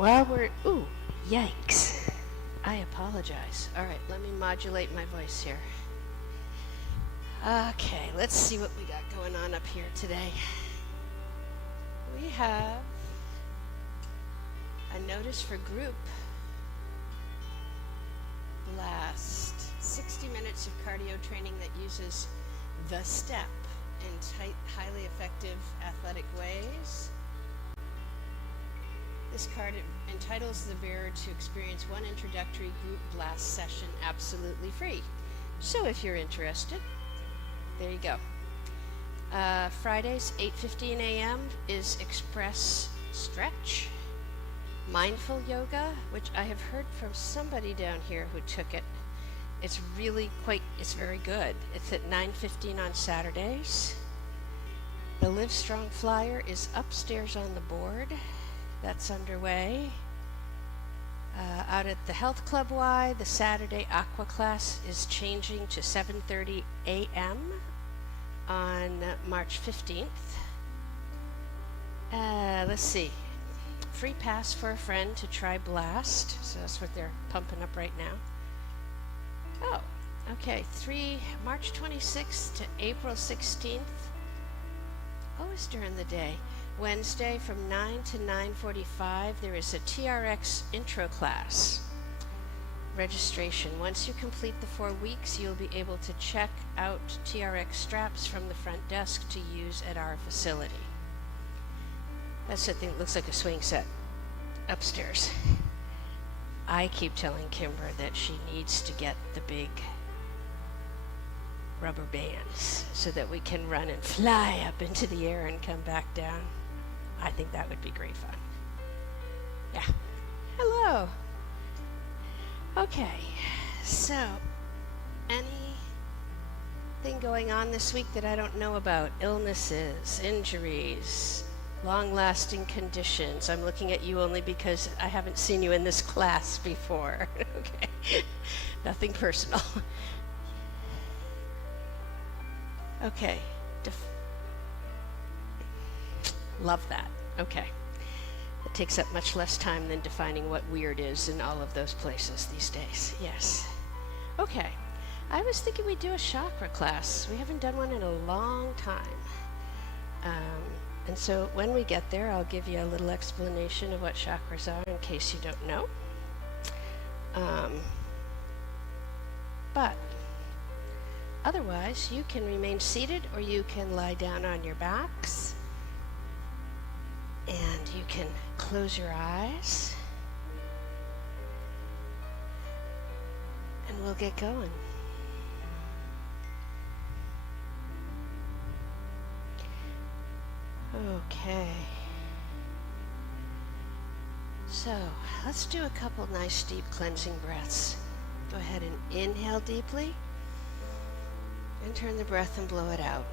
Well, ooh, yikes. I apologize. All right, let me modulate my voice here. Okay, let's see what we got going on up here today. We have a notice for group blast. 60 minutes of cardio training that uses the step in highly effective athletic ways. This card entitles the bearer to experience one introductory group blast session absolutely free. So if you're interested, there you go. Fridays, 8:15 a.m. is express stretch. Mindful yoga, which I have heard from somebody down here who took it. It's very good. It's at 9:15 on Saturdays. The Live Strong flyer is upstairs on the board. That's underway. Out at the Health Club Y, the Saturday Aqua class is changing to 7:30 a.m. on March 15th. Let's see. Free pass for a friend to try Blast. So that's what they're pumping up right now. Oh, okay. March 26th to April 16th. Always during the day. Wednesday from 9 to 9:45, there is a TRX intro class. Registration. Once you complete the 4 weeks, you'll be able to check out TRX straps from the front desk to use at our facility. That's the thing that looks like a swing set upstairs. I keep telling Kimber that she needs to get the big rubber bands so that we can run and fly up into the air and come back down. I think that would be great fun. Yeah. Hello. Okay. So, anything going on this week that I don't know about? Illnesses, injuries, long-lasting conditions. I'm looking at you only because I haven't seen you in this class before. Okay. Nothing personal. Okay. Love that. Okay. It takes up much less time than defining what weird is in all of those places these days. Yes. Okay. I was thinking we'd do a chakra class. We haven't done one in a long time. And so when we get there, I'll give you a little explanation of what chakras are in case you don't know. But otherwise, you can remain seated or you can lie down on your backs. And you can close your eyes. And we'll get going. Okay. So, let's do a couple nice deep cleansing breaths. Go ahead and inhale deeply. And turn the breath and blow it out.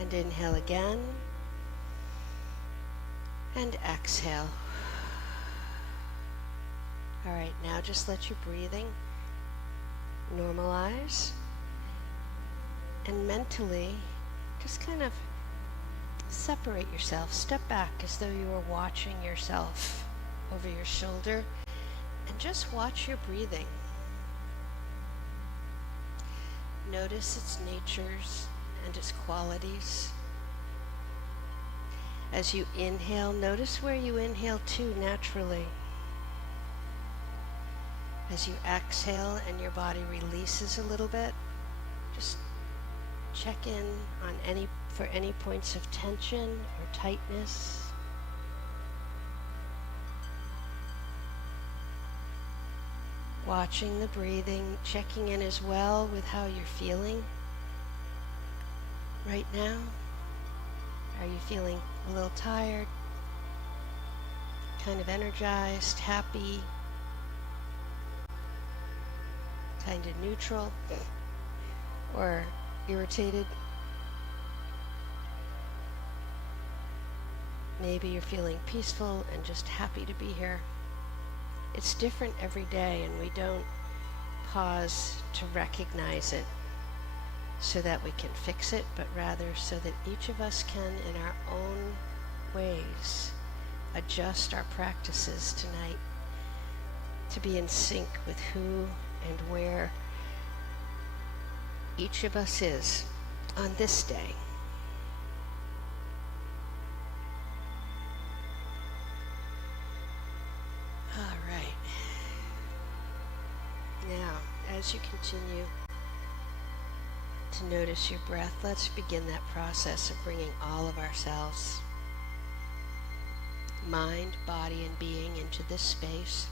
And inhale again. And exhale. All right, now just let your breathing normalize. And mentally, just kind of separate yourself. Step back as though you were watching yourself over your shoulder. And just watch your breathing. Notice its natures and its qualities. As you inhale, notice where you inhale to naturally. As you exhale and your body releases a little bit, just check in on for any points of tension or tightness. Watching the breathing, checking in as well with how you're feeling right now. Are you feeling a little tired, kind of energized, happy, kind of neutral, or irritated? Maybe you're feeling peaceful and just happy to be here. It's different every day, and we don't pause to recognize it so that we can fix it, but rather so that each of us can, in our own ways, adjust our practices tonight to be in sync with who and where each of us is on this day. All right. Now, as you continue to notice your breath, let's begin that process of bringing all of ourselves, mind, body, and being, into this space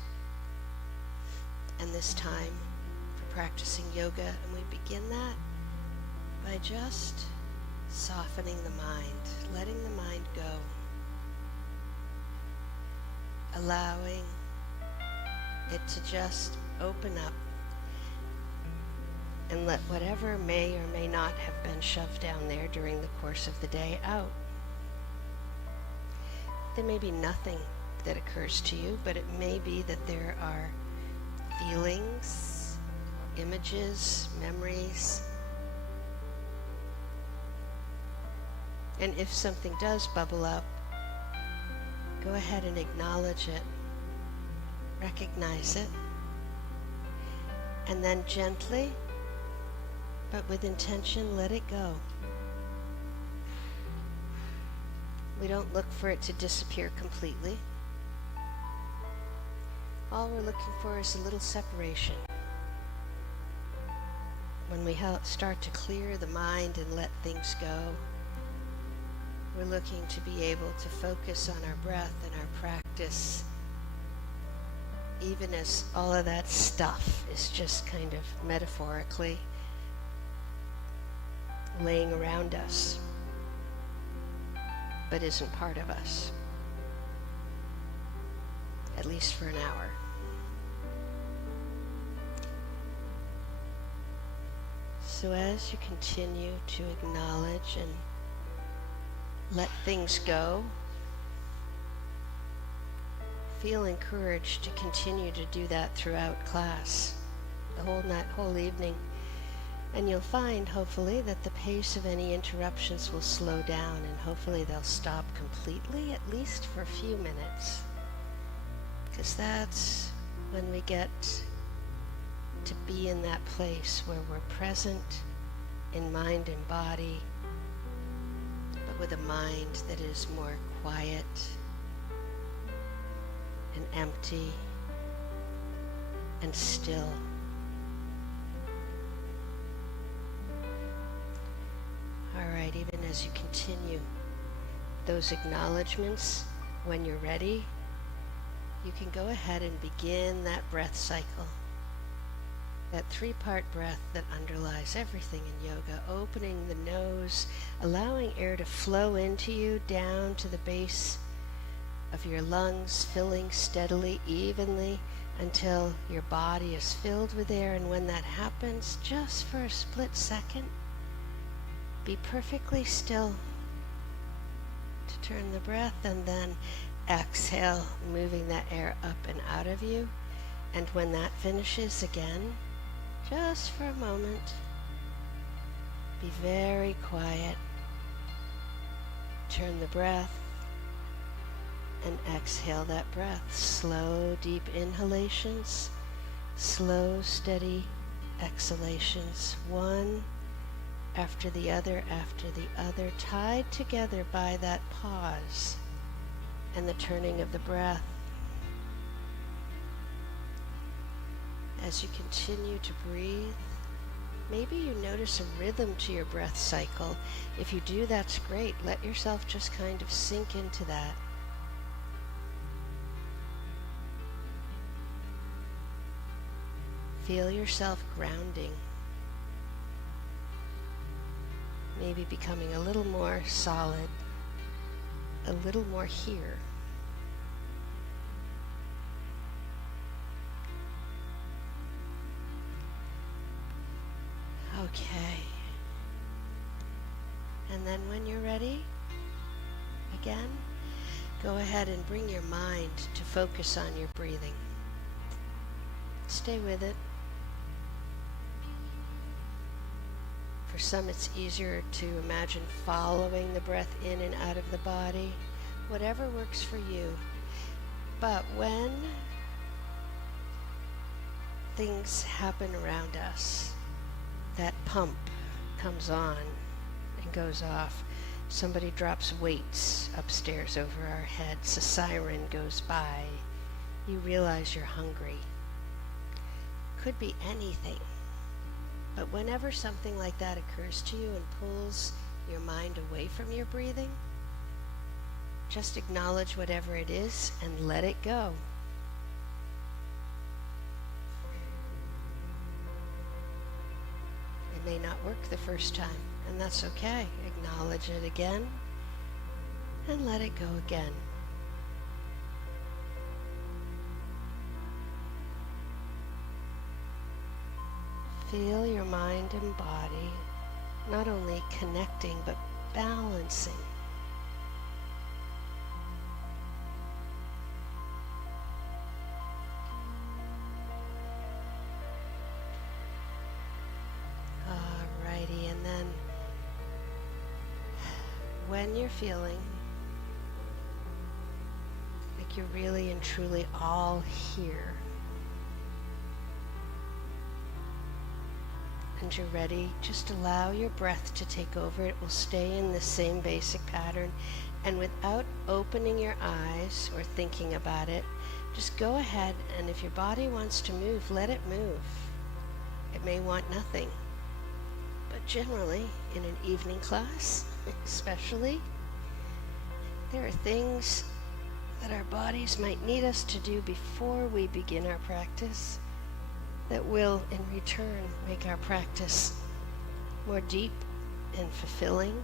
and this time for practicing yoga. And we begin that by just softening the mind, letting the mind go, allowing it to just open up and let whatever may or may not have been shoved down there during the course of the day out. There may be nothing that occurs to you, but it may be that there are feelings, images, memories. And if something does bubble up, go ahead and acknowledge it, recognize it, and then gently, but with intention, let it go. We don't look for it to disappear completely. All we're looking for is a little separation. When we start to clear the mind and let things go, we're looking to be able to focus on our breath and our practice, even as all of that stuff is just kind of metaphorically laying around us, but isn't part of us, at least for an hour. So as you continue to acknowledge and let things go, feel encouraged to continue to do that throughout class, the whole evening. And you'll find, hopefully, that the pace of any interruptions will slow down, and hopefully they'll stop completely, at least for a few minutes. Because that's when we get to be in that place where we're present in mind and body, but with a mind that is more quiet and empty and still. All right, even as you continue those acknowledgments, when you're ready, you can go ahead and begin that breath cycle. That three-part breath that underlies everything in yoga, opening the nose, allowing air to flow into you down to the base of your lungs, filling steadily, evenly, until your body is filled with air. And when that happens, just for a split second, be perfectly still to turn the breath, and then exhale, moving that air up and out of you. And when that finishes, again, just for a moment, be very quiet. Turn the breath and exhale that breath. Slow, deep inhalations, slow, steady exhalations, one after the other, tied together by that pause and the turning of the breath. As you continue to breathe, maybe you notice a rhythm to your breath cycle. If you do, that's great. Let yourself just kind of sink into that. Feel yourself grounding. Maybe becoming a little more solid, a little more here. Okay. And then when you're ready, again, go ahead and bring your mind to focus on your breathing. Stay with it. For some, it's easier to imagine following the breath in and out of the body, whatever works for you. But when things happen around us, that pump comes on and goes off. Somebody drops weights upstairs over our heads. A siren goes by. You realize you're hungry. Could be anything. But whenever something like that occurs to you and pulls your mind away from your breathing, just acknowledge whatever it is and let it go. It may not work the first time, and that's okay. Acknowledge it again and let it go again. Feel your mind and body not only connecting but balancing. Alrighty, and then when you're feeling like you're really and truly all here, and you're ready, just allow your breath to take over. It will stay in the same basic pattern, and without opening your eyes or thinking about it, just go ahead, and if your body wants to move, let it move. It may want nothing, but generally in an evening class especially, there are things that our bodies might need us to do before we begin our practice that will, in return, make our practice more deep and fulfilling.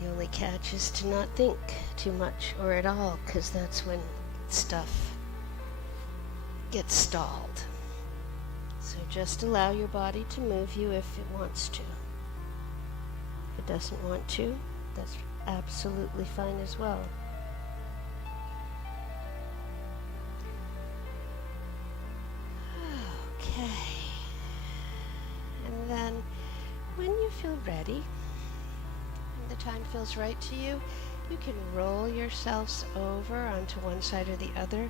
The only catch is to not think too much or at all, because that's when stuff gets stalled. So just allow your body to move you if it wants to. If it doesn't want to, that's absolutely fine as well. Okay, and then when you feel ready, and the time feels right to you, you can roll yourselves over onto one side or the other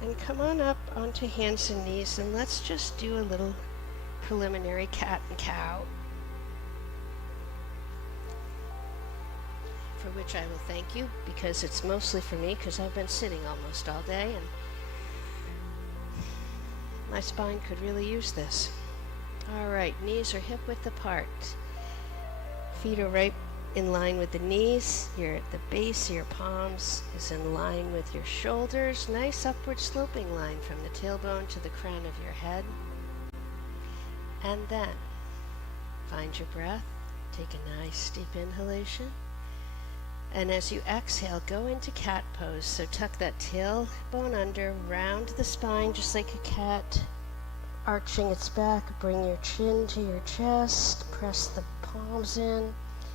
and come on up onto hands and knees, and let's just do a little preliminary cat and cow, for which I will thank you, because it's mostly for me, because I've been sitting almost all day and my spine could really use this. All right, knees are hip width apart. Feet are right in line with the knees. You're at the base of your palms is in line with your shoulders. Nice upward sloping line from the tailbone to the crown of your head. And then find your breath. Take a nice deep inhalation. And as you exhale, go into cat pose. So tuck that tailbone under, round the spine just like a cat, arching its back. Bring your chin to your chest. Press the palms in.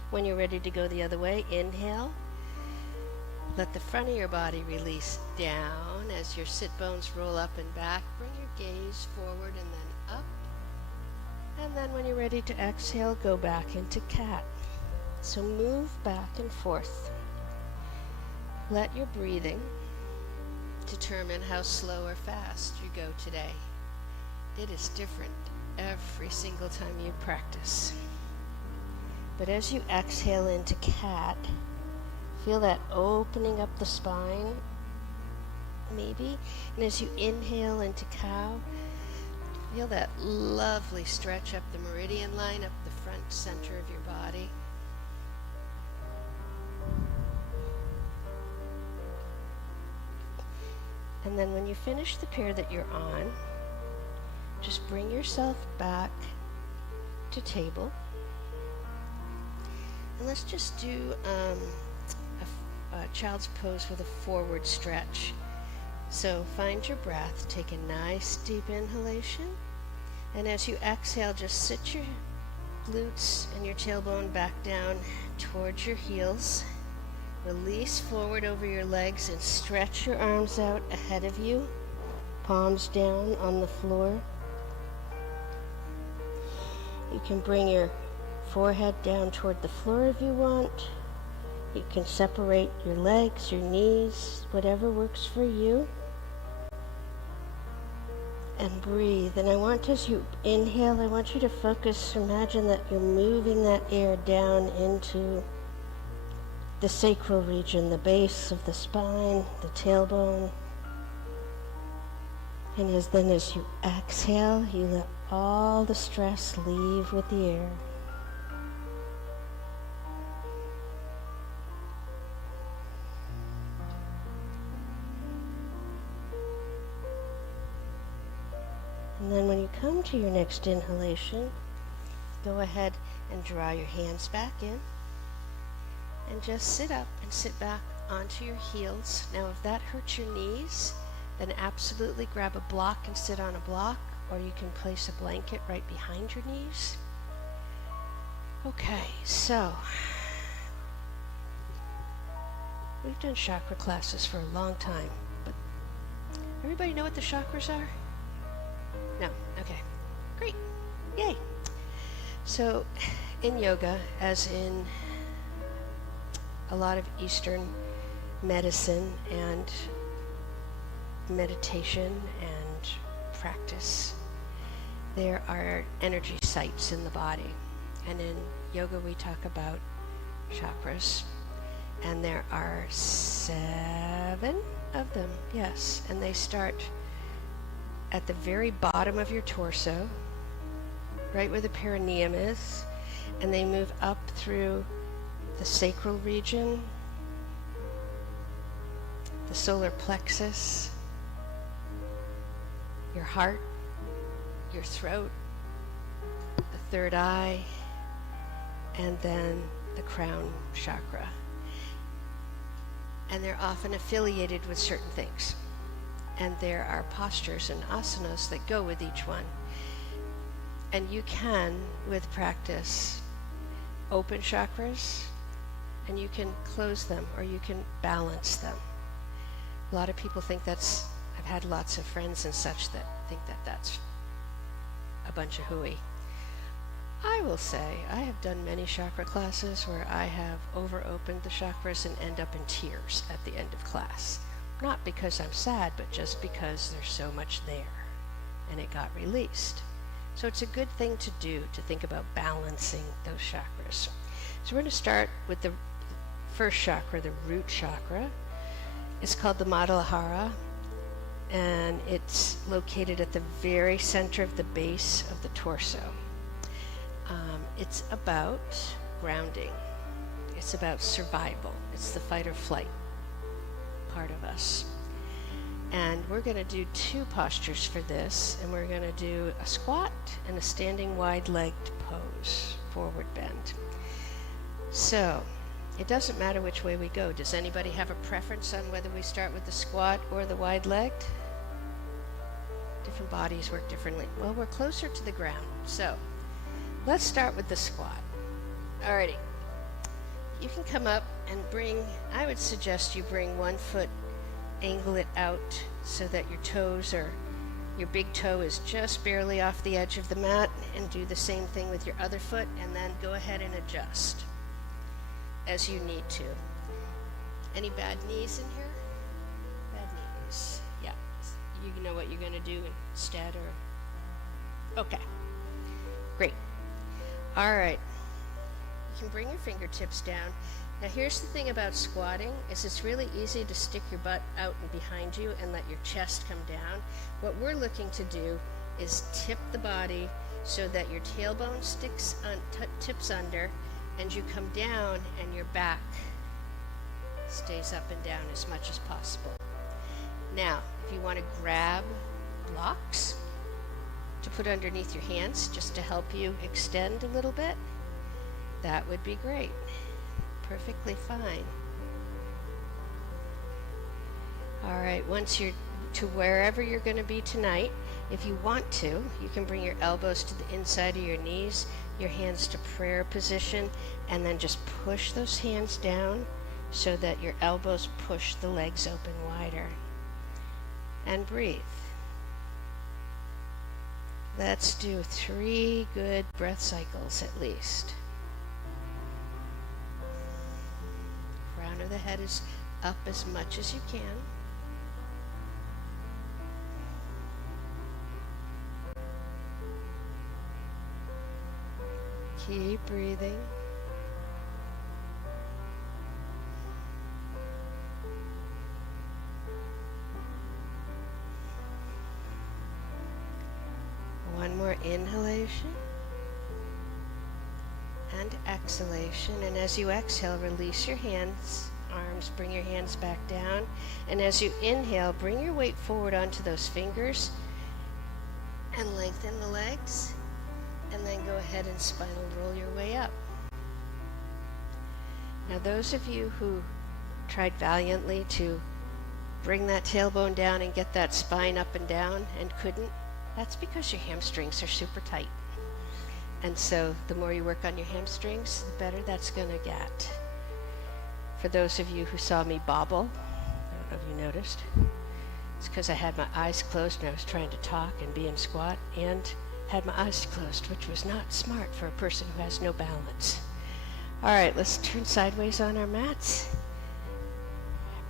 When you're ready to go the other way, inhale. Let the front of your body release down as your sit bones roll up and back. Bring your gaze forward and then up. And then when you're ready to exhale, go back into cat. So move back and forth. Let your breathing determine how slow or fast you go today. It is different every single time you practice. But as you exhale into cat, feel that opening up the spine, maybe. And as you inhale into cow, feel that lovely stretch up the meridian line, up the front center of your body. And then when you finish the pair that you're on, just bring yourself back to table. And let's just do a child's pose with a forward stretch. So find your breath, take a nice deep inhalation, and as you exhale, just sit your glutes and your tailbone back down towards your heels. Release forward over your legs and stretch your arms out ahead of you, palms down on the floor. You can bring your forehead down toward the floor if you want. You can separate your legs, your knees, whatever works for you. and breathe. And I want, as you inhale, I want you to focus, imagine that you're moving that air down into the sacral region, the base of the spine, the tailbone. And as you exhale, you let all the stress leave with the air. And then when you come to your next inhalation, go ahead and draw your hands back in and just sit up and sit back onto your heels. Now, if that hurts your knees, then absolutely grab a block and sit on a block, or you can place a blanket right behind your knees. Okay, so we've done chakra classes for a long time, but everybody know what the chakras are? No? Okay. Great. Yay. So in yoga, as in a lot of Eastern medicine and meditation and practice, there are energy sites in the body. And in yoga we talk about chakras. And there are 7 of them, yes. And they start at the very bottom of your torso, right where the perineum is, and they move up through the sacral region, the solar plexus, your heart, your throat, the third eye, and then the crown chakra. And they're often affiliated with certain things. And there are postures and asanas that go with each one. And you can, with practice, open chakras, and you can close them, or you can balance them. A lot of people think I've had lots of friends and such that think that that's a bunch of hooey. I will say, I have done many chakra classes where I have over-opened the chakras and end up in tears at the end of class. Not because I'm sad, but just because there's so much there, and it got released. So it's a good thing to do, to think about balancing those chakras. So we're going to start with the first chakra, the root chakra. It's called the Muladhara, and it's located at the very center of the base of the torso. It's about grounding. It's about survival. It's the fight or flight part of us. And we're going to do 2 postures for this, and we're going to do a squat and a standing wide-legged pose, forward bend. So it doesn't matter which way we go. Does anybody have a preference on whether we start with the squat or the wide-legged? Different bodies work differently. Well, we're closer to the ground, so let's start with the squat. Alrighty. You can come up and I would suggest you bring one foot, angle it out so that your big toe is just barely off the edge of the mat, and do the same thing with your other foot, and then go ahead and adjust as you need to. Any bad knees in here? Bad knees. Yeah. You know what you're going to do instead, or? Okay. Great. All right. You can bring your fingertips down. Now here's the thing about squatting, is it's really easy to stick your butt out and behind you and let your chest come down. What we're looking to do is tip the body so that your tailbone tips under, and you come down and your back stays up and down as much as possible. Now, if you want to grab blocks to put underneath your hands just to help you extend a little bit, that would be great. Perfectly fine. All right, once you're to wherever you're going to be tonight, if you want to, you can bring your elbows to the inside of your knees, your hands to prayer position, and then just push those hands down so that your elbows push the legs open wider. And breathe. Let's do 3 good breath cycles at least. Crown of the head is up as much as you can. Keep breathing. One more inhalation and exhalation. And as you exhale, release your hands, arms, bring your hands back down. And as you inhale, bring your weight forward onto those fingers and lengthen the legs. And then go ahead and spinal roll your way up. Now those of you who tried valiantly to bring that tailbone down and get that spine up and down and couldn't, that's because your hamstrings are super tight. And so the more you work on your hamstrings, the better that's going to get. For those of you who saw me bobble, I don't know if you noticed, it's because I had my eyes closed and I was trying to talk and be in squat and had my eyes closed, which was not smart for a person who has no balance. All right, let's turn sideways on our mats.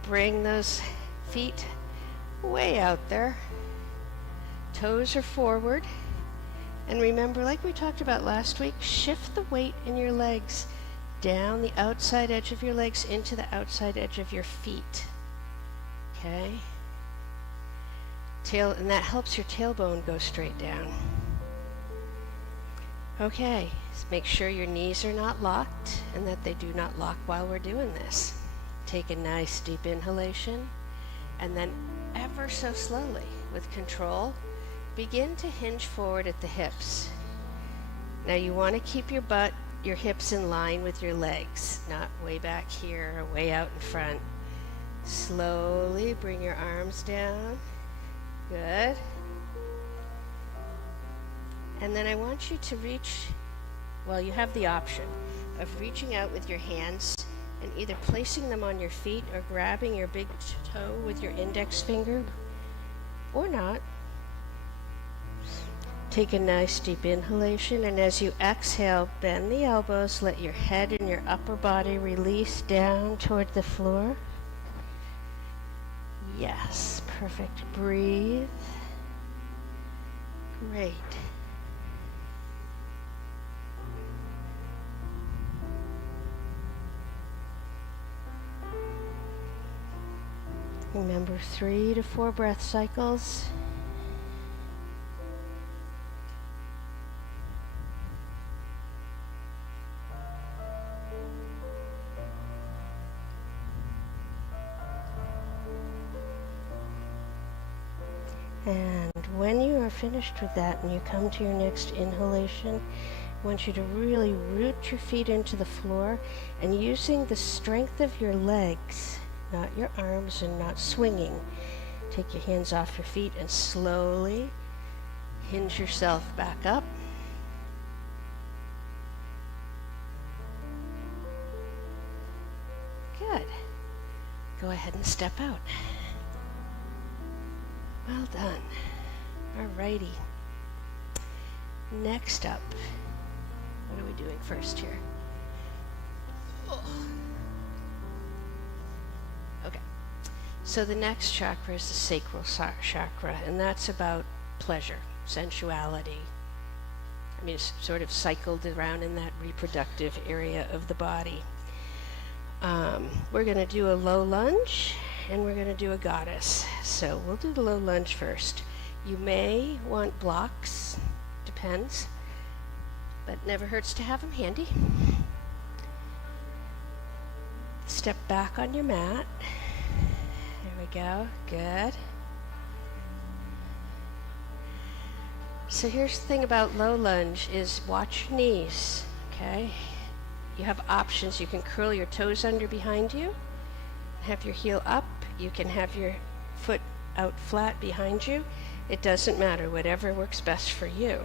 Bring those feet way out there. Toes are forward. And remember, like we talked about last week, shift the weight in your legs down the outside edge of your legs into the outside edge of your feet. Okay? And that helps your tailbone go straight down. Okay, so make sure your knees are not locked and that they do not lock while we're doing this. Take a nice deep inhalation and then ever so slowly, with control, begin to hinge forward at the hips. Now you want to keep your butt, your hips in line with your legs, not way back here or way out in front. Slowly bring your arms down. Good. And then I want you to reach, well, you have the option of reaching out with your hands and either placing them on your feet or grabbing your big toe with your index finger, or not. Take a nice deep inhalation, and as you exhale, bend the elbows, let your head and your upper body release down toward the floor. Yes, perfect. Breathe. Great. Remember 3 to 4 breath cycles. And when you are finished with that and you come to your next inhalation, I want you to really root your feet into the floor and using the strength of your legs, not your arms and not swinging. Take your hands off your feet and slowly hinge yourself back up. Good. Go ahead and step out. Well done. Alrighty. Next up, what are we doing first here? Oh. Okay. So the next chakra is the sacral chakra, and that's about pleasure, sensuality. I mean, it's sort of cycled around in that reproductive area of the body. We're going to do a low lunge. And we're going to do a goddess. So we'll do the low lunge first. You may want blocks, depends, but never hurts to have them handy. Step back on your mat. There we go. Good. So here's the thing about low lunge is watch your knees, okay? You have options. You can curl your toes under behind you, have your heel up. You can have your foot out flat behind you. It doesn't matter, whatever works best for you.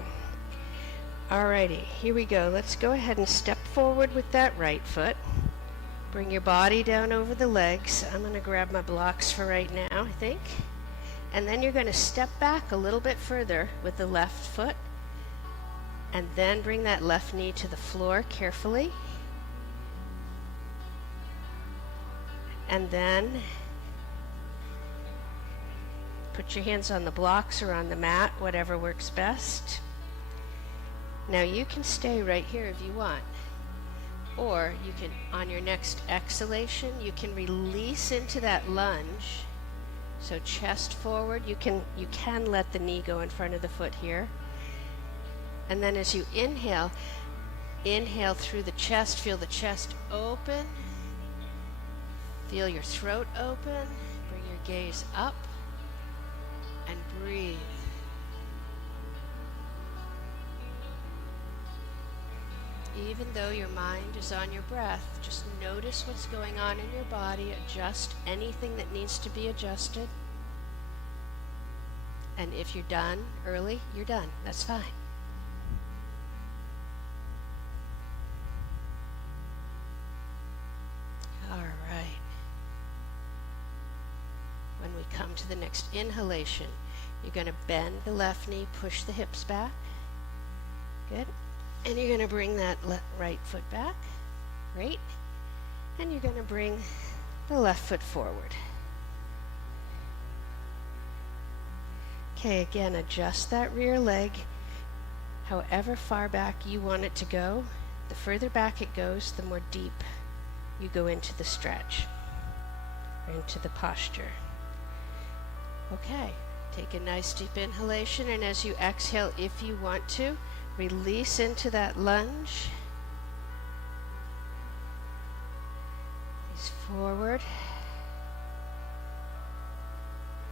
Alrighty, here we go. Let's go ahead and step forward with that right foot. Bring your body down over the legs. I'm going to grab my blocks for right now, I think. And then you're going to step back a little bit further with the left foot. And then bring that left knee to the floor carefully. And then put your hands on the blocks or on the mat, whatever works best. Now you can stay right here if you want, or you can, on your next exhalation, you can release into that lunge. So chest forward, you can let the knee go in front of the foot here. And then as you inhale through the chest, feel the chest open. Feel your throat open. Bring your gaze up and breathe. Even though your mind is on your breath, just notice what's going on in your body. Adjust anything that needs to be adjusted. And if you're done early, you're done. That's fine. All right. When we come to the next inhalation, you're going to bend the left knee, push the hips back. Good. And you're going to bring that right foot back. Great. And you're going to bring the left foot forward. Okay, again, adjust that rear leg however far back you want it to go. The further back it goes, the more deep you go into the stretch or into the posture. Okay, take a nice deep inhalation, and as you exhale, if you want to, release into that lunge. Gaze forward.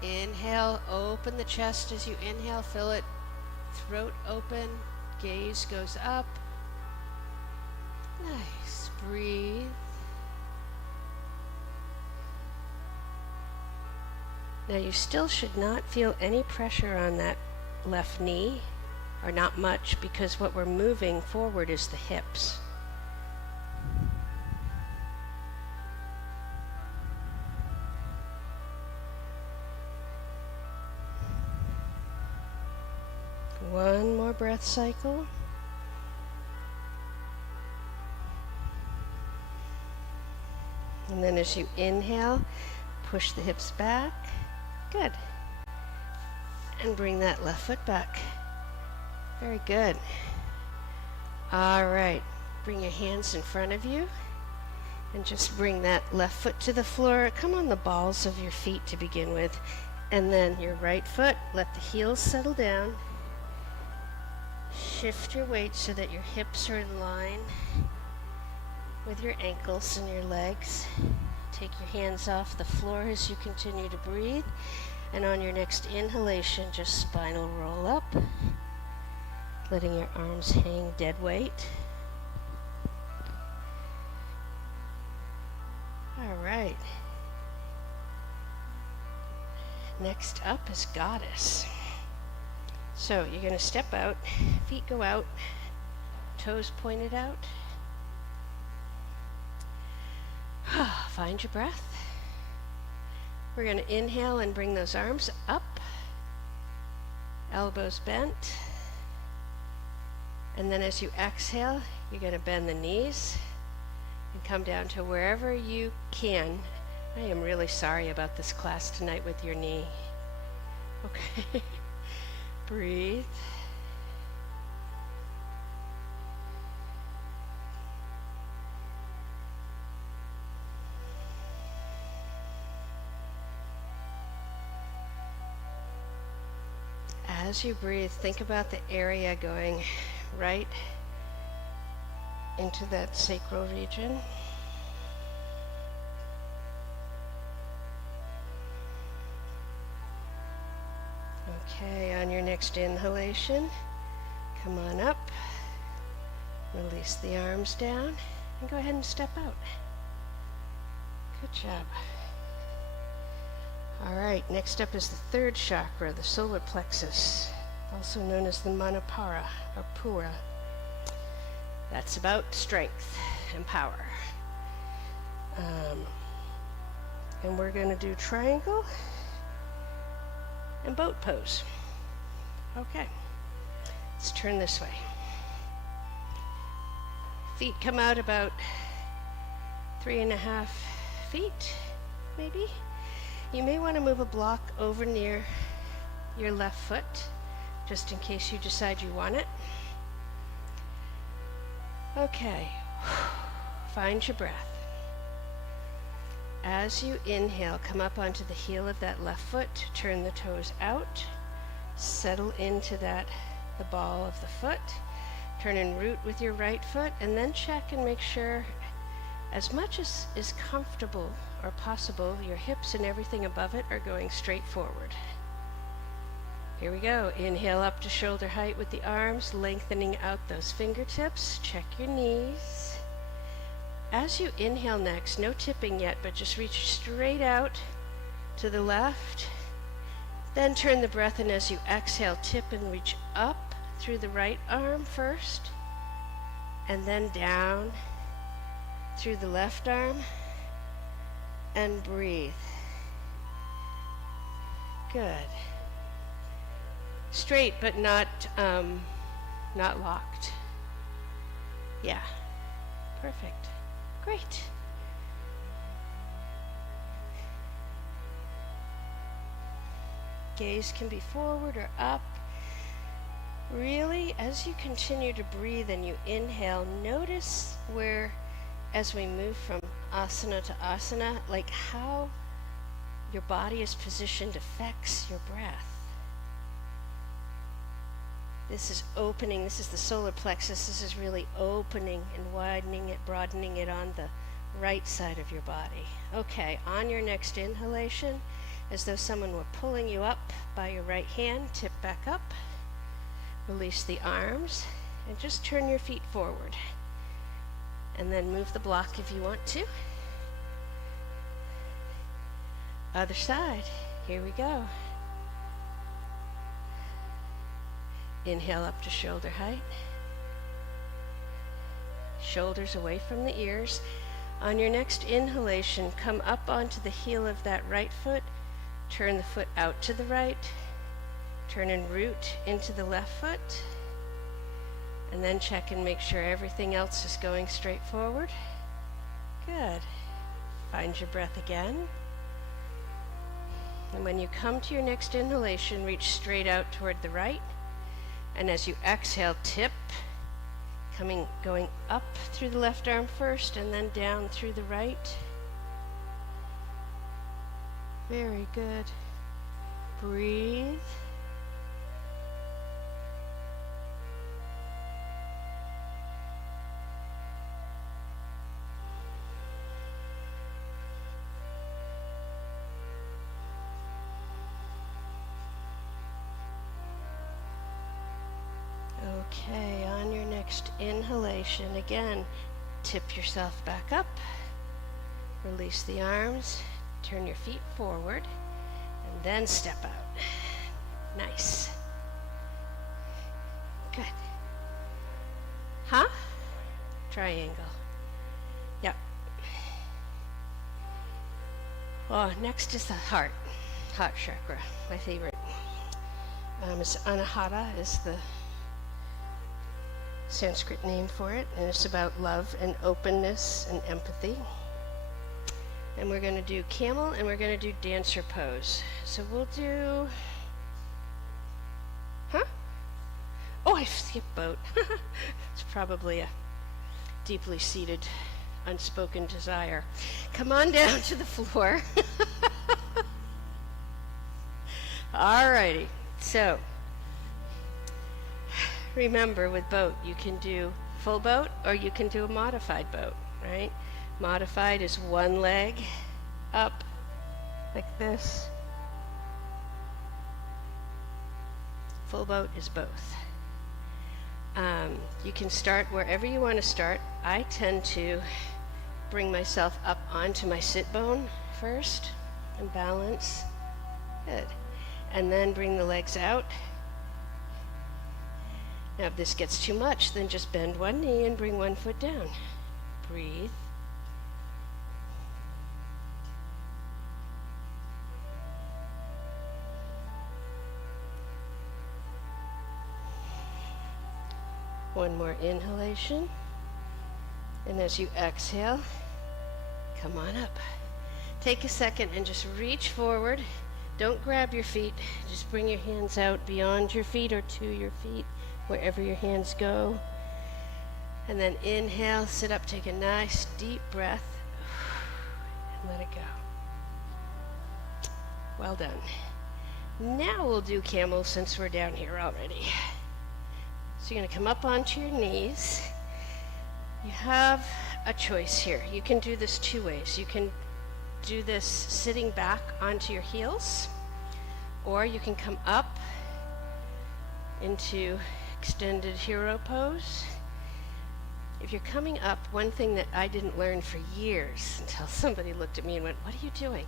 Inhale, open the chest as you inhale, fill it. Throat open, gaze goes up. Nice, breathe. Now you still should not feel any pressure on that left knee, or not much, because what we're moving forward is the hips. One more breath cycle. And then as you inhale, push the hips back. Good. And bring that left foot back. Very good. All right. Bring your hands in front of you and just bring that left foot to the floor. Come on the balls of your feet to begin with. And then your right foot, let the heels settle down. Shift your weight so that your hips are in line with your ankles and your legs. Take your hands off the floor as you continue to breathe. And on your next inhalation, just spinal roll up, letting your arms hang dead weight. All right. Next up is Goddess. So you're going to step out, feet go out, toes pointed out. Find your breath. We're going to inhale and bring those arms up, elbows bent. And then as you exhale, you're going to bend the knees and come down to wherever you can. I am really sorry about this class tonight with your knee. Okay. Breathe. As you breathe, think about the area going right into that sacral region. Okay, on your next inhalation, come on up, release the arms down, and go ahead and step out. Good job. All right, next up is the third chakra, the solar plexus, also known as the Manipura or Pura. That's about strength and power. And we're going to do triangle and boat pose. Okay, let's turn this way. Feet come out about 3.5 feet, maybe. You may want to move a block over near your left foot, just in case you decide you want it. Okay, find your breath. As you inhale, come up onto the heel of that left foot, turn the toes out, settle into the ball of the foot, turn and root with your right foot, and then check and make sure as much as is comfortable or possible, your hips and everything above it are going straight forward. Here we go. Inhale up to shoulder height with the arms, lengthening out those fingertips. Check your knees. As you inhale next, no tipping yet, but just reach straight out to the left. Then turn the breath in as you exhale, tip and reach up through the right arm first, and then down through the left arm, and breathe. Good. Straight, but not locked. Yeah, perfect. Great. Gaze can be forward or up. Really, as you continue to breathe and you inhale, notice where, as we move from asana to asana, like how your body is positioned affects your breath. This is opening, this is the solar plexus, this is really opening and widening it, broadening it on the right side of your body. Okay, on your next inhalation, as though someone were pulling you up by your right hand, tip back up, release the arms, and just turn your feet forward. And then move the block if you want to. Other side, here we go. Inhale up to shoulder height. Shoulders away from the ears. On your next inhalation, come up onto the heel of that right foot. Turn the foot out to the right. Turn and root into the left foot. And then check and make sure everything else is going straight forward. Good. Find your breath again. And when you come to your next inhalation, reach straight out toward the right. And as you exhale, tip, going up through the left arm first and then down through the right. Very good. Breathe. Okay, on your next inhalation, again, tip yourself back up, release the arms, turn your feet forward, and then step out. Nice. Good. Huh? Triangle. Yep. Oh, next is the heart chakra, my favorite. Hatha is the Sanskrit name for it, and it's about love and openness and empathy. And we're going to do camel and we're going to do dancer pose. So we'll do, Oh, I skipped boat. It's probably a deeply seated, unspoken desire. Come on down to the floor. All righty, so remember, with boat, you can do full boat or you can do a modified boat, right? Modified is one leg up like this. Full boat is both. You can start wherever you want to start. I tend to bring myself up onto my sit bone first and balance. Good. And then bring the legs out. Now, if this gets too much, then just bend one knee and bring one foot down. Breathe. One more inhalation. And as you exhale, come on up. Take a second and just reach forward. Don't grab your feet. Just bring your hands out beyond your feet or to your feet, wherever your hands go. And then inhale, sit up, take a nice deep breath, and let it go. Well done. Now we'll do camel since we're down here already. So you're going to come up onto your knees. You have a choice here. You can do this two ways. You can do this sitting back onto your heels, or you can come up into extended hero pose. If you're coming up, one thing that I didn't learn for years until somebody looked at me and went, "What are you doing?"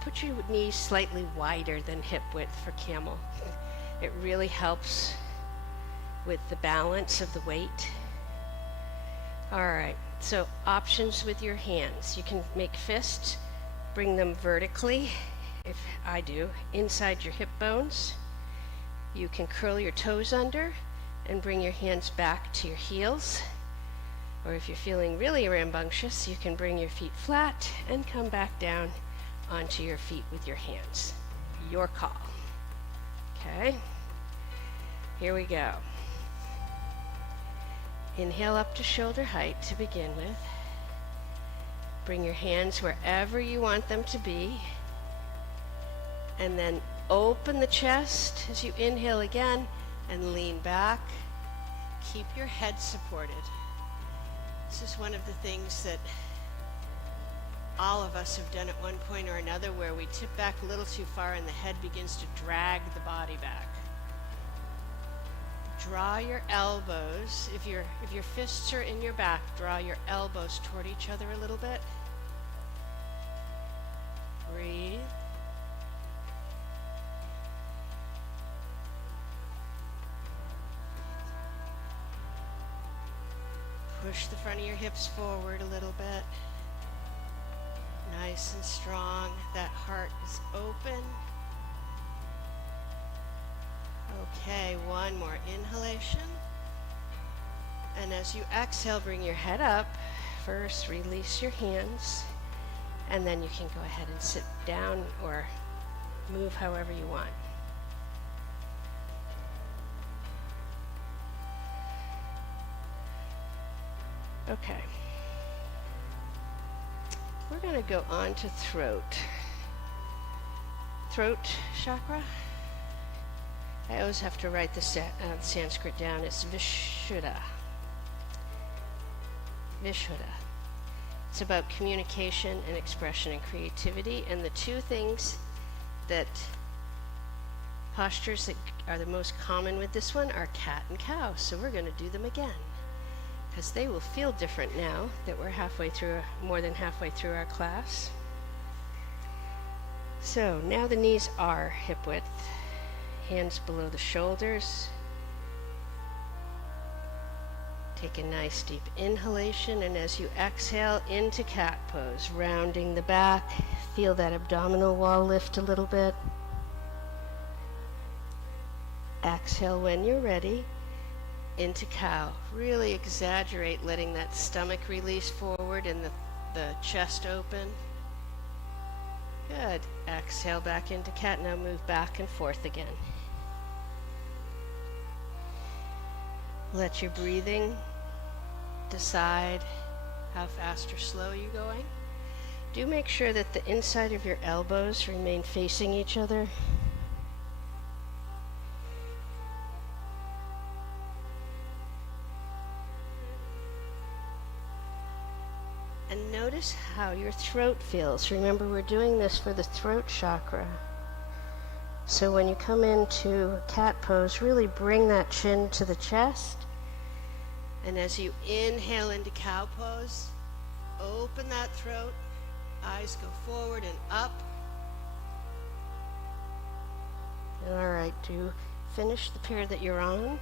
Put your knees slightly wider than hip width for camel. It really helps with the balance of the weight. All right, so options with your hands. You can make fists, bring them vertically, if I do, inside your hip bones. You can curl your toes under and bring your hands back to your heels. Or if you're feeling really rambunctious, you can bring your feet flat and come back down onto your feet with your hands. Your call. Okay, here we go. Inhale up to shoulder height to begin with. Bring your hands wherever you want them to be. And then open the chest as you inhale again and lean back. Keep your head supported. This is one of the things that all of us have done at one point or another, where we tip back a little too far and the head begins to drag the body back. Draw your elbows. If your fists are in your back, draw your elbows toward each other a little bit. Breathe. Push the front of your hips forward a little bit. Nice and strong. That heart is open. Okay, one more inhalation. And as you exhale, bring your head up. First, release your hands. And then you can go ahead and sit down or move however you want. Okay. We're going to go on to throat. Throat chakra. I always have to write the Sanskrit down. It's Vishuddha. Vishuddha. It's about communication and expression and creativity. And the two things postures that are the most common with this one are cat and cow. So we're going to do them again, because they will feel different now that we're more than halfway through our class. So now the knees are hip width, hands below the shoulders. Take a nice deep inhalation, and as you exhale into cat pose, rounding the back, feel that abdominal wall lift a little bit. Exhale when you're ready. Into cow. Really exaggerate letting that stomach release forward and the chest open. Good. Exhale back into cat. Now move back and forth again. Let your breathing decide how fast or slow you're going. Do make sure that the inside of your elbows remain facing each other. And notice how your throat feels. Remember, we're doing this for the throat chakra. So when you come into cat pose, really bring that chin to the chest. And as you inhale into cow pose, open that throat. Eyes go forward and up. All right, do finish the pair that you're on.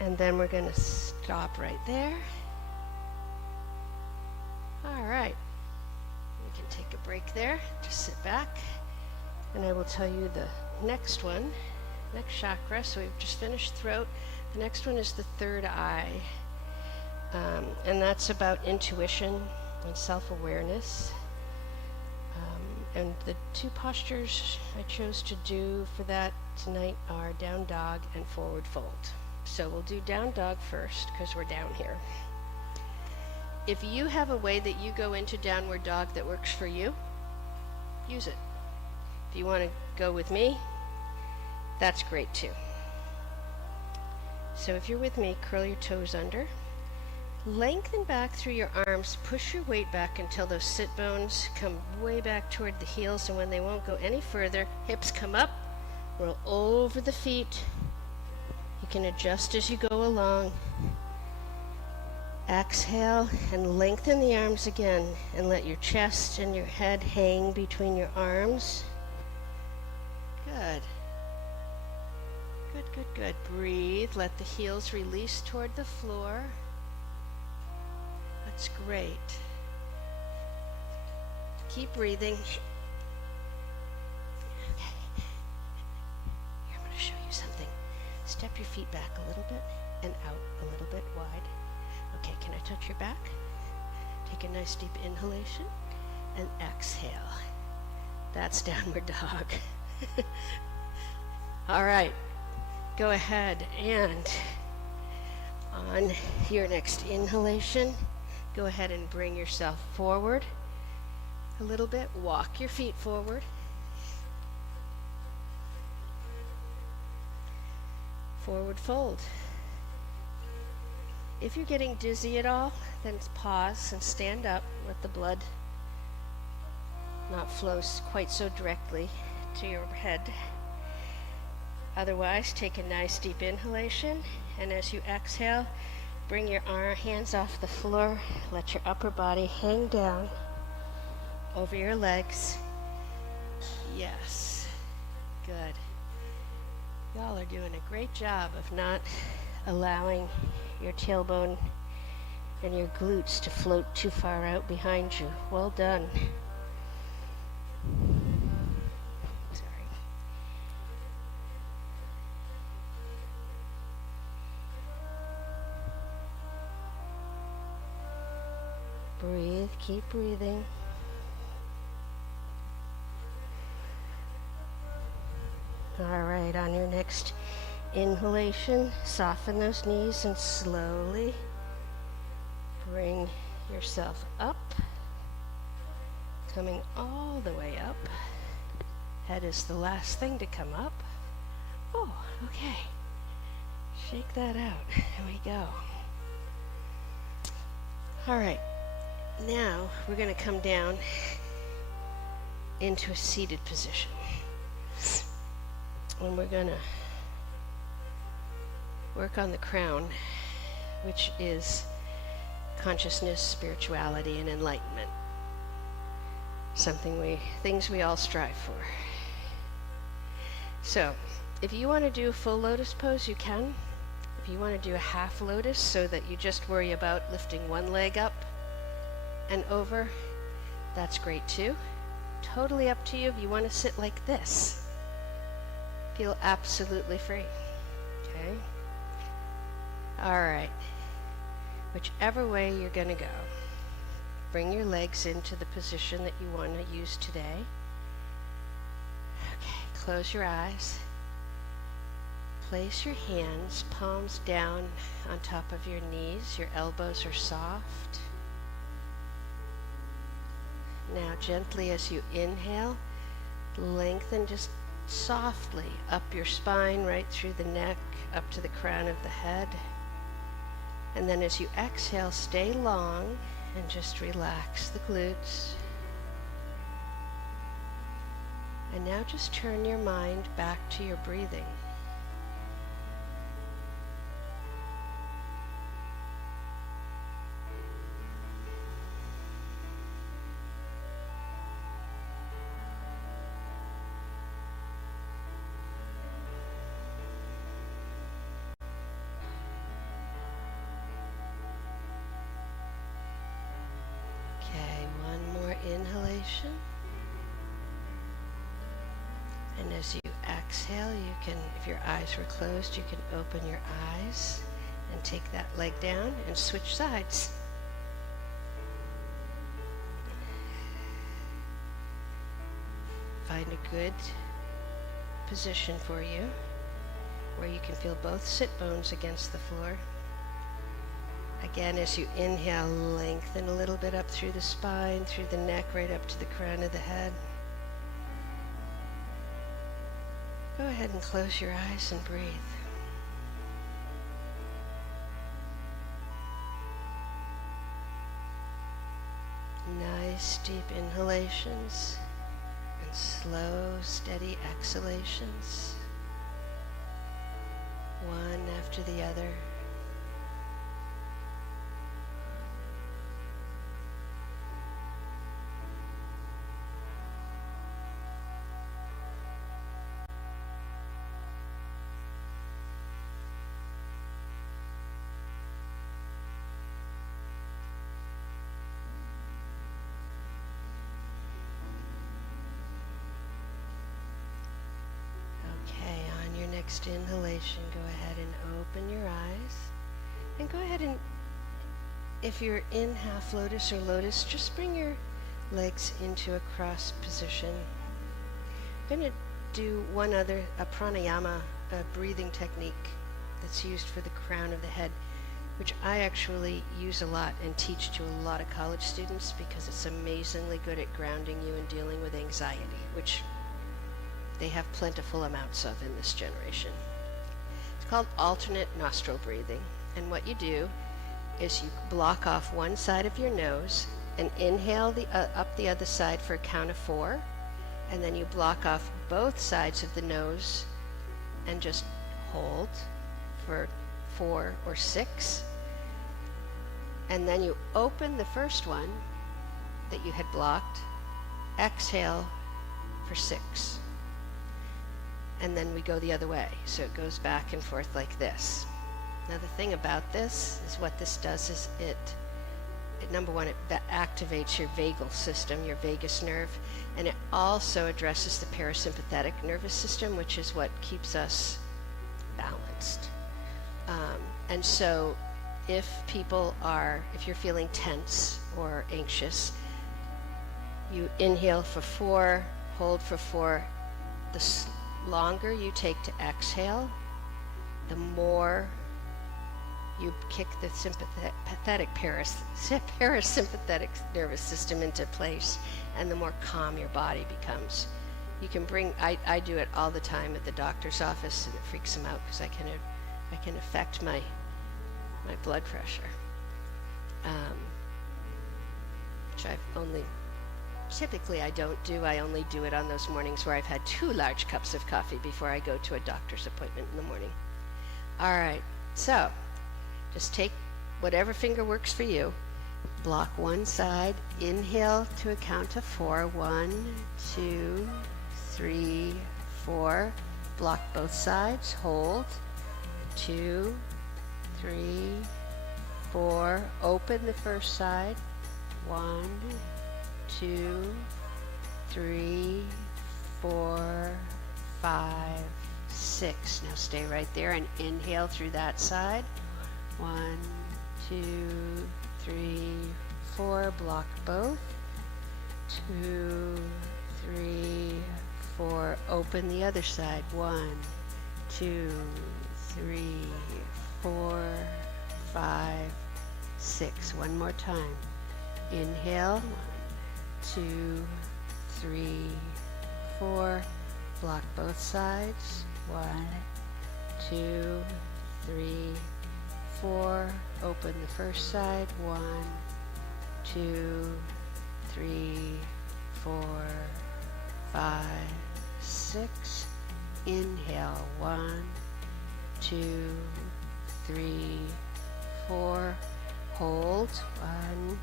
And then we're going to stop right there. All right, we can take a break there. Just sit back, and I will tell you the next one, next chakra. So we've just finished throat. The next one is the third eye, and that's about intuition and self-awareness. And the two postures I chose to do for that tonight are down dog and forward fold. So we'll do down dog first because we're down here. If you have a way that you go into downward dog that works for you, use it. If you want to go with me, that's great too. So if you're with me, curl your toes under. Lengthen back through your arms. Push your weight back until those sit bones come way back toward the heels, and when they won't go any further, hips come up, roll over the feet. You can adjust as you go along. Exhale and lengthen the arms again, and let your chest and your head hang between your arms. Good. Good, good, good. Breathe. Let the heels release toward the floor. That's great. Keep breathing. Okay. Here, I'm going to show you something. Step your feet back a little bit and out a little bit wide. Okay, can I touch your back? Take a nice deep inhalation and exhale. That's downward dog. All right, go ahead and on your next inhalation, go ahead and bring yourself forward a little bit. Walk your feet forward. Forward fold. If you're getting dizzy at all, then pause and stand up. Let the blood not flow quite so directly to your head. Otherwise, take a nice deep inhalation, and as you exhale, bring your hands off the floor. Let your upper body hang down over your legs. Yes. Good. Y'all are doing a great job of not allowing your tailbone and your glutes to float too far out behind you. Well done. Sorry. Breathe, keep breathing. All right, on your next inhalation, soften those knees and slowly bring yourself up, coming all the way up. Head is the last thing to come up. Oh, okay. Shake that out. There we go. All right, now we're going to come down into a seated position. And we're going to work on the crown, which is consciousness, spirituality, and enlightenment. Things we all strive for. So, if you want to do a full lotus pose, you can. If you want to do a half lotus so that you just worry about lifting one leg up and over, that's great too. Totally up to you. If you want to sit like this, feel absolutely free. Okay? All right. Whichever way you're going to go, bring your legs into the position that you want to use today. Okay, close your eyes. Place your hands, palms down on top of your knees. Your elbows are soft. Now, gently as you inhale, lengthen just softly up your spine, right through the neck, up to the crown of the head. And then as you exhale, stay long and just relax the glutes. And now just turn your mind back to your breathing. Inhalation, and as you exhale, you can, if your eyes were closed, you can open your eyes and take that leg down and switch sides. Find a good position for you. where you can feel both sit bones against the floor. Again, as you inhale, lengthen a little bit up through the spine, through the neck, right up to the crown of the head. Go ahead and close your eyes and breathe. Nice deep inhalations and slow, steady exhalations, one after the other. Next inhalation, go ahead and open your eyes, and go ahead and, if you're in half lotus or lotus, just bring your legs into a cross position. I'm going to do one other, a pranayama, a breathing technique that's used for the crown of the head, which I actually use a lot and teach to a lot of college students because it's amazingly good at grounding you and dealing with anxiety, which they have plentiful amounts of in this generation. It's called alternate nostril breathing. And what you do is you block off one side of your nose and inhale up the other side for a count of 4. And then you block off both sides of the nose and just hold for 4 or 6. And then you open the first one that you had blocked, exhale for 6. And then we go the other way. So it goes back and forth like this. Now the thing about this is what this does is it number one, it activates your vagal system, your vagus nerve, and it also addresses the parasympathetic nervous system, which is what keeps us balanced. And so if you're feeling tense or anxious, you inhale for 4, hold for 4. The longer you take to exhale, the more you kick the parasympathetic nervous system into place, and the more calm your body becomes. You can I do it all the time at the doctor's office, and it freaks them out because I can affect my blood pressure, which typically I don't do. I only do it on those mornings where I've had 2 large cups of coffee before I go to a doctor's appointment in the morning. All right, so just take whatever finger works for you. Block one side, inhale to a count of 4. 1, 2, 3, 4. Block both sides, hold. 2, 3, 4. Open the first side. 1, 2, 3, 4, 5, 6. Now stay right there and inhale through that side. 1, 2, 3, 4. Block both. 2, 3, 4. Open the other side. 1, 2, 3, 4, 5, 6. One more time. Inhale. 1, 2, 3, 4. Block both sides. 1, 2, 3, 4. Open the first side. 1, 2, 3, 4, 5, 6. Inhale. 1, 2, 3, 4. Hold. 1,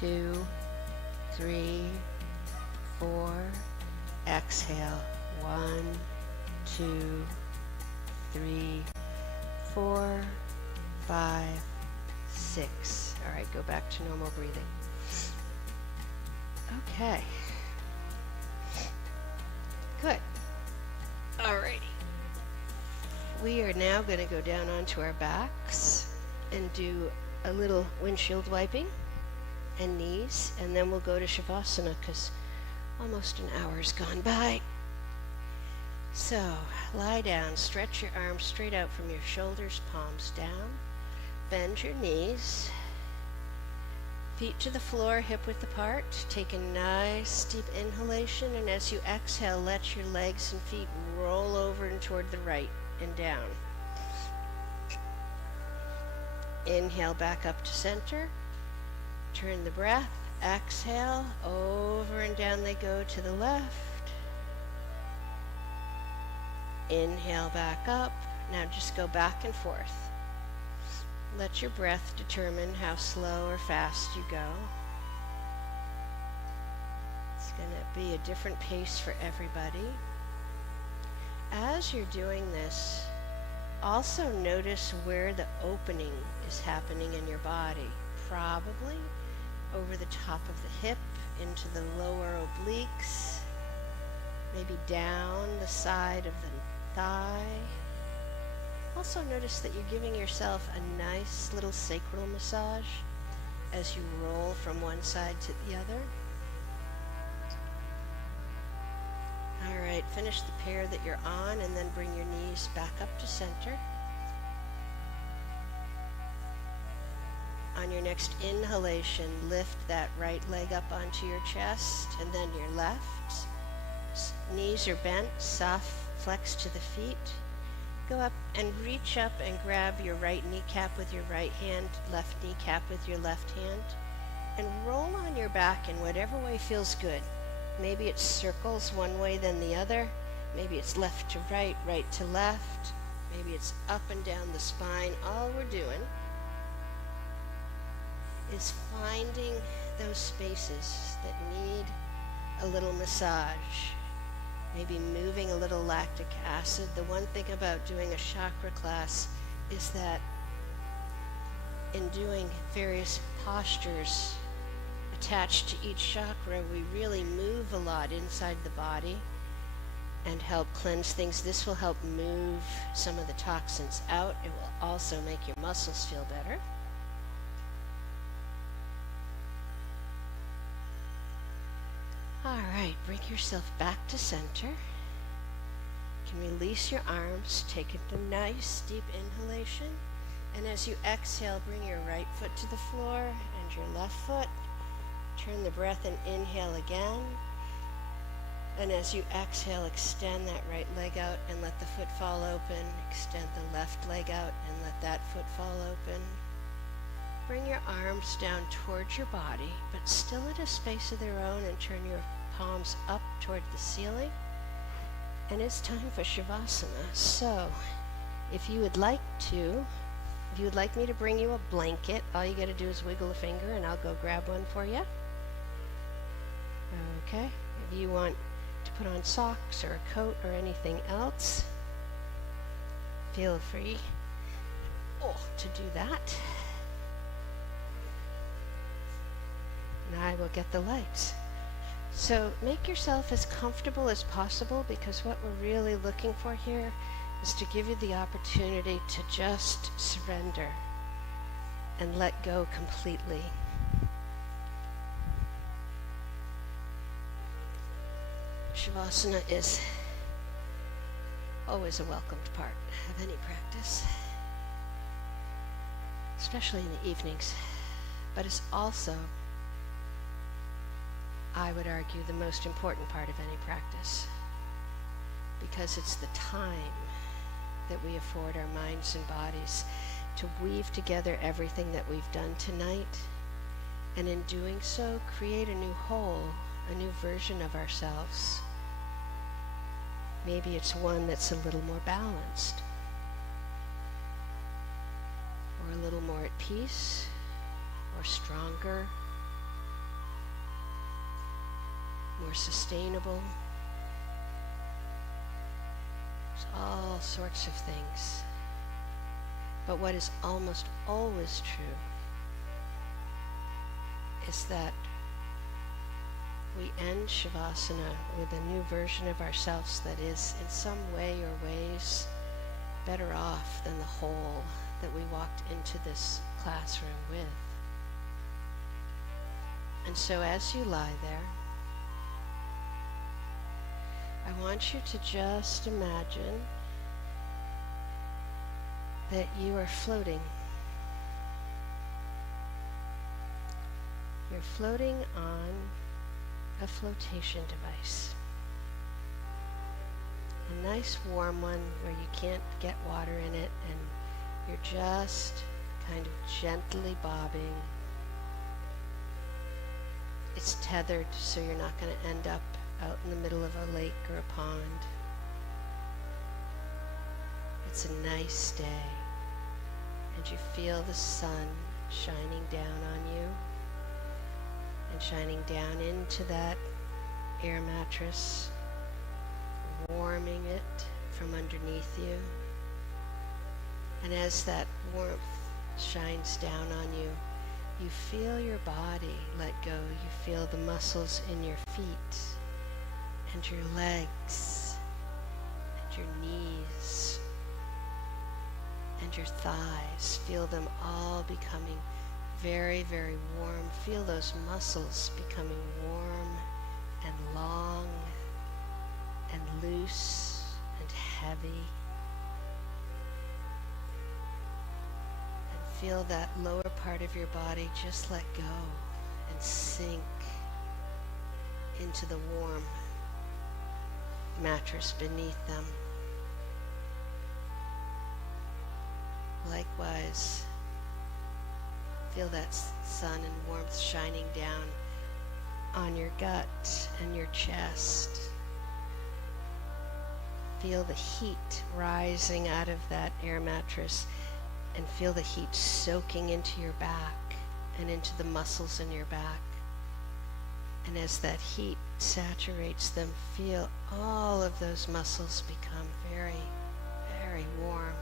2, 3, 4. Exhale. 1, 2, 3, 4, 5, 6. All right, go back to normal breathing. Okay. Good. All righty. We are now going to go down onto our backs and do a little windshield wiping and knees, and then we'll go to Shavasana because almost an hour's gone by. So, lie down, stretch your arms straight out from your shoulders, palms down. Bend your knees. Feet to the floor, hip width apart. Take a nice deep inhalation, and as you exhale, let your legs and feet roll over and toward the right and down. Inhale back up to center. Turn the breath. Exhale, over and down they go to the left. Inhale back up. Now just go back and forth. Let your breath determine how slow or fast you go. It's going to be a different pace for everybody. As you're doing this, also notice where the opening is happening in your body. Probably over the top of the hip, into the lower obliques, maybe down the side of the thigh. Also notice that you're giving yourself a nice little sacral massage as you roll from one side to the other. All right, finish the pair that you're on and then bring your knees back up to center. On your next inhalation, lift that right leg up onto your chest and then your left. Knees are bent, soft flex to the feet. Go up and reach up and grab your right kneecap with your right hand, left kneecap with your left hand, and roll on your back in whatever way feels good. Maybe it's circles one way then the other. Maybe it's left to right, right to left. Maybe it's up and down the spine. All we're doing is finding those spaces that need a little massage. Maybe moving a little lactic acid. The one thing about doing a chakra class is that in doing various postures attached to each chakra, we really move a lot inside the body and help cleanse things. This will help move some of the toxins out. It will also make your muscles feel better. All right, bring yourself back to center. You can release your arms, take a nice deep inhalation, and as you exhale, bring your right foot to the floor and your left foot. Turn the breath and inhale again. And as you exhale, extend that right leg out and let the foot fall open. Extend the left leg out and let that foot fall open. Bring your arms down towards your body, but still at a space of their own, and turn your palms up toward the ceiling. And it's time for Shavasana. So, if you would like me to bring you a blanket, all you gotta do is wiggle a finger and I'll go grab one for you. Okay, if you want to put on socks or a coat or anything else, feel free to do that. And I will get the lights. So make yourself as comfortable as possible, because what we're really looking for here is to give you the opportunity to just surrender and let go completely. Shavasana is always a welcomed part of any practice, especially in the evenings, but it's also, I would argue, the most important part of any practice, because it's the time that we afford our minds and bodies to weave together everything that we've done tonight, and in doing so, create a new whole, a new version of ourselves. Maybe it's one that's a little more balanced, or a little more at peace, or stronger, more sustainable. There's all sorts of things. But what is almost always true is that we end Shavasana with a new version of ourselves that is in some way or ways better off than the whole that we walked into this classroom with. And so as you lie there, I want you to just imagine that you are floating. You're floating on a flotation device. A nice warm one where you can't get water in it and you're just kind of gently bobbing. It's tethered so you're not going to end up out in the middle of a lake or a pond. It's a nice day and you feel the sun shining down on you and shining down into that air mattress, warming it from underneath you. And as that warmth shines down on you, you feel your body let go. You feel the muscles in your feet and your legs and your knees and your thighs. Feel them all becoming very, very warm. Feel those muscles becoming warm and long and loose and heavy. And feel that lower part of your body just let go and sink into the warm mattress beneath them. Likewise, feel that sun and warmth shining down on your gut and your chest. Feel the heat rising out of that air mattress and feel the heat soaking into your back and into the muscles in your back. And as that heat saturates them, feel all of those muscles become very, very warm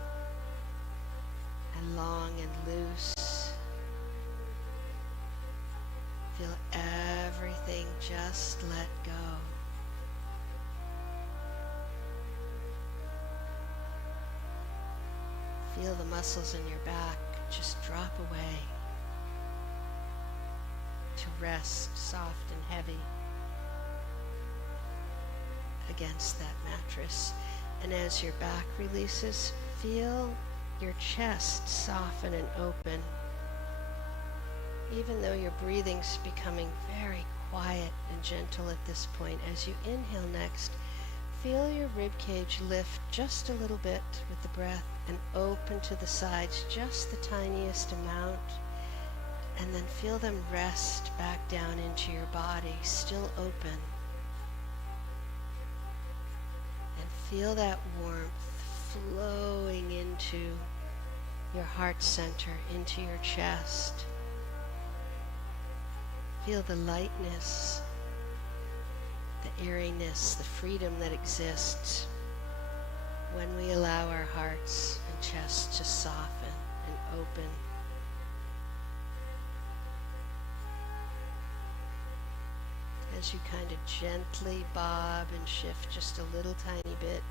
and long and loose. Feel everything just let go. Feel the muscles in your back just drop away to rest soft and heavy against that mattress. And as your back releases, feel your chest soften and open. Even though your breathing's becoming very quiet and gentle at this point, as you inhale next, feel your rib cage lift just a little bit with the breath and open to the sides just the tiniest amount, and then feel them rest back down into your body, still open. And feel that warmth flowing into your heart center, into your chest. Feel the lightness, the airiness, the freedom that exists when we allow our hearts and chests to soften and open. As you kind of gently bob and shift just a little tiny bit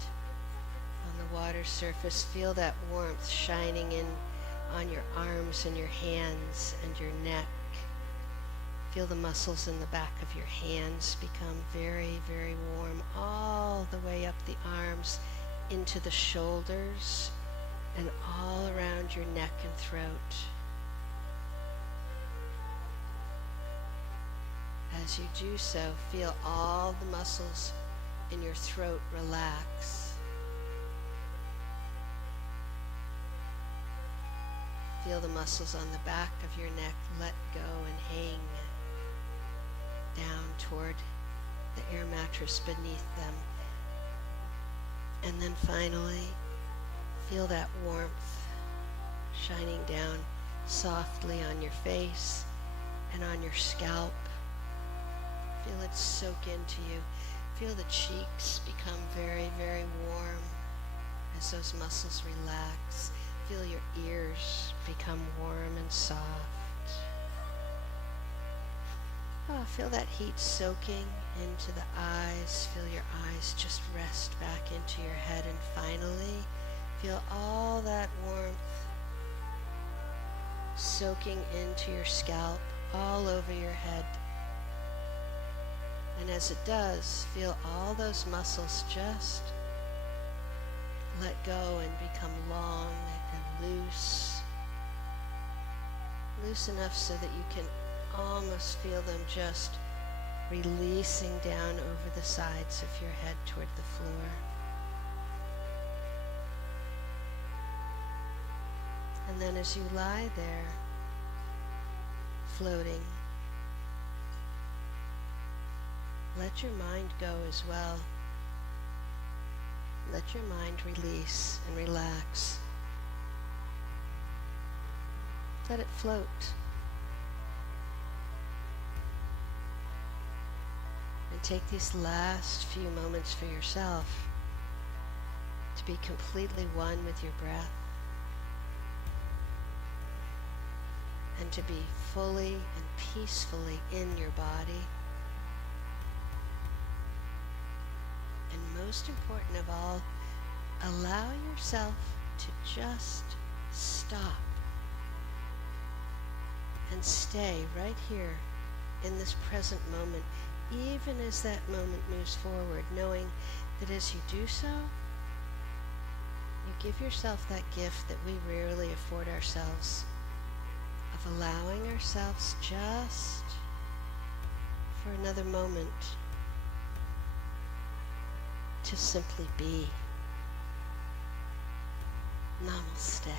on the water surface, feel that warmth shining in on your arms and your hands and your neck. Feel the muscles in the back of your hands become very, very warm all the way up the arms into the shoulders and all around your neck and throat. As you do so, feel all the muscles in your throat relax. Feel the muscles on the back of your neck let go and hang down toward the air mattress beneath them. And then finally, feel that warmth shining down softly on your face and on your scalp. Feel it soak into you. Feel the cheeks become very, very warm as those muscles relax. Feel your ears become warm and soft. Oh, feel that heat soaking into the eyes. Feel your eyes just rest back into your head. And finally, feel all that warmth soaking into your scalp, all over your head. And as it does, feel all those muscles just let go and become long and loose. Loose enough so that you can almost feel them just releasing down over the sides of your head toward the floor. And then as you lie there, floating, let your mind go as well. Let your mind release and relax. Let it float. And take these last few moments for yourself to be completely one with your breath and to be fully and peacefully in your body. And most important of all, allow yourself to just stop and stay right here in this present moment, even as that moment moves forward, knowing that as you do so, you give yourself that gift that we rarely afford ourselves, of allowing ourselves just for another moment to simply be. Namaste.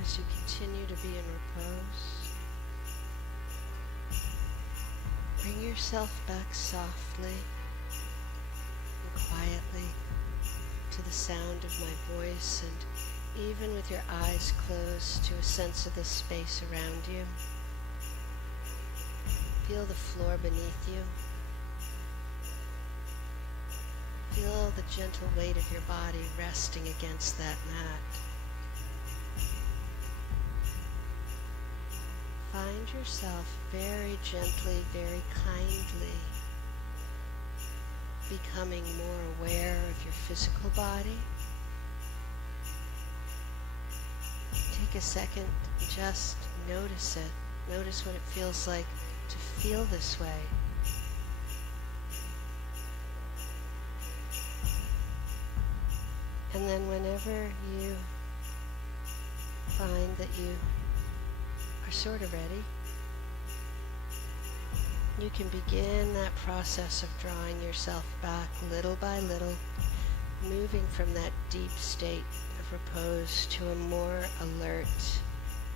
As you continue to be in repose, bring yourself back softly and quietly to the sound of my voice, and even with your eyes closed, to a sense of the space around you. Feel the floor beneath you. Feel the gentle weight of your body resting against that mat. Find yourself very gently, very kindly becoming more aware of your physical body. Take a second and just notice it. Notice what it feels like to feel this way. And then whenever you find that you are sort of ready, you can begin that process of drawing yourself back little by little, moving from that deep state of repose to a more alert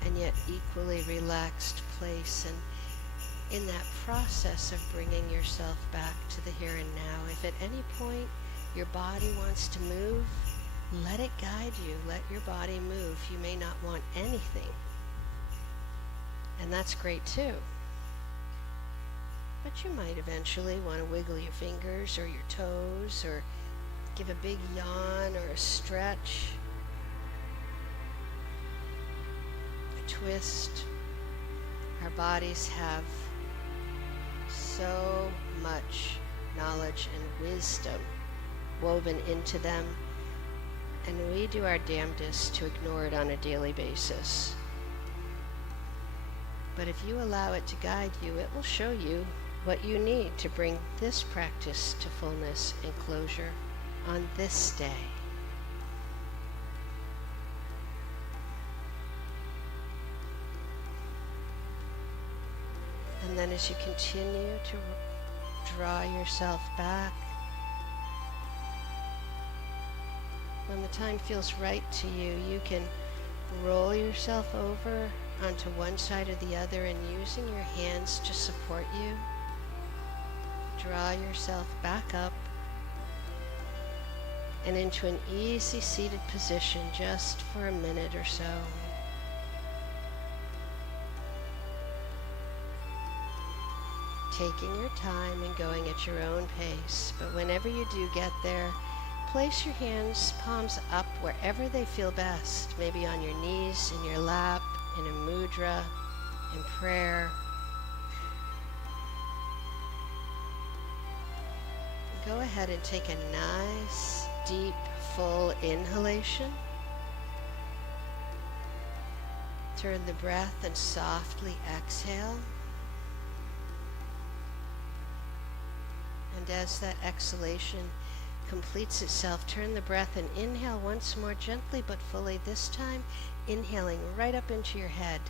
and yet equally relaxed place. And in that process of bringing yourself back to the here and now, if at any point your body wants to move, let it guide you. Let your body move. You may not want anything, and that's great too. But you might eventually want to wiggle your fingers or your toes, or give a big yawn or a stretch, a twist. Our bodies have so much knowledge and wisdom woven into them And we do our damnedest to ignore it on a daily basis. But if you allow it to guide you, it will show you what you need to bring this practice to fullness and closure on this day. And then as you continue to draw yourself back, when the time feels right to you, you can roll yourself over onto one side or the other, and using your hands to support you, draw yourself back up and into an easy seated position just for a minute or so. Taking your time and going at your own pace, but whenever you do get there, place your hands, palms up wherever they feel best, maybe on your knees, in your lap, in a mudra, in prayer. Go ahead and take a nice, deep, full inhalation. Turn the breath and softly exhale. And as that exhalation completes itself, turn the breath and inhale once more, gently but fully, this time inhaling right up into your head.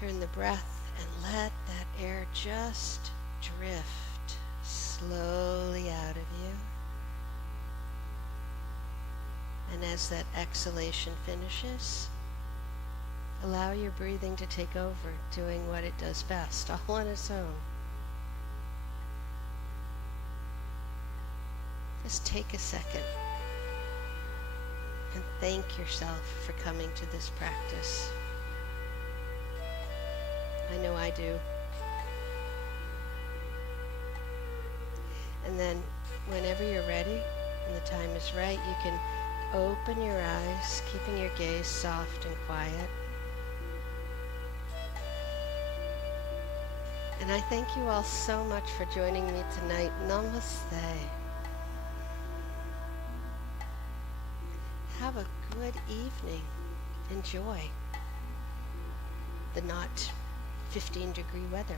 Turn the breath and let that air just drift slowly out of you. And as that exhalation finishes, allow your breathing to take over, doing what it does best, all on its own. Just take a second and thank yourself for coming to this practice. I know I do. And then whenever you're ready and the time is right, you can open your eyes, keeping your gaze soft and quiet. And I thank you all so much for joining me tonight. Namaste. Have a good evening. Enjoy the not 15-degree weather.